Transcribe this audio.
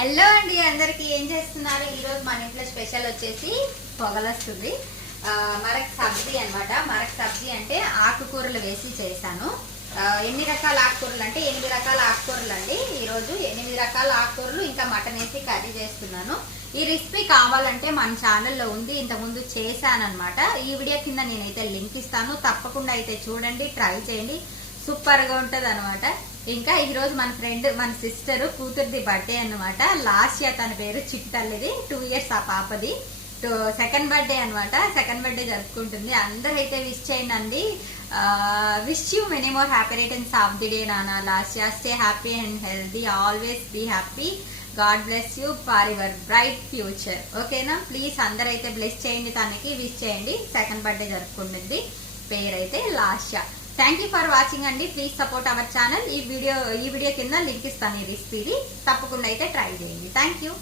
Hello అండి, అందరికి ఏం చేస్తున్నారు? ఈ రోజు మన ఇంట్లో స్పెషల్ వచ్చేసి పొగలొస్తుంది. మరక్ సబ్జీ అన్నమాట. మరక్ సబ్జీ అంటే ఆకుకూరలు వేసి చేశాను. ఎన్ని రకాల ఆకుకూరలు అంటే 8 రకాల ఆకుకూరలు అండి. ఈరోజు 8 రకాల ఆకుకూరలు ఇంకా మటన్ వేసి కర్రీ చేస్తున్నాను. ఈ రెసిపీ కావాలంటే మన ఛానల్లో ఉంది, ఇంతకుముందు చేశాను అనమాట. ఈ వీడియో కింద నేనైతే లింక్ ఇస్తాను, తప్పకుండా అయితే చూడండి, ట్రై చేయండి, సూపర్ గా ఉంటది అనమాట. ఇంకా ఈ రోజు మన ఫ్రెండ్, మన సిస్టర్ కూతురిది బర్త్డే అన్నమాట. లాస్ట్ ఇయర్ తన పేరు చిట్టల్లిది, 2 years ఆ పాపది. సెకండ్ బర్త్డే అనమాట. సెకండ్ బర్త్డే జరుపుకుంటుంది. అందరూ అయితే విష్ చేయండి. Wish you many more happy returns of the day నాన్న. Last year stay happy and healthy, always be happy, God bless you for your bright future. ఓకేనా? Please అందరూ అయితే bless చేయండి, తనకి విష్ చేయండి. సెకండ్ బర్త్డే జరుపుకుంటుంది. పేరైతే Lasya. Thank you for watching అండి. Please support our channel. ఈ వీడియో కింద లింక్ ఇస్తాను ఈ రెసిపీది, తప్పకుండా అయితే ట్రై చేయండి. Thank you.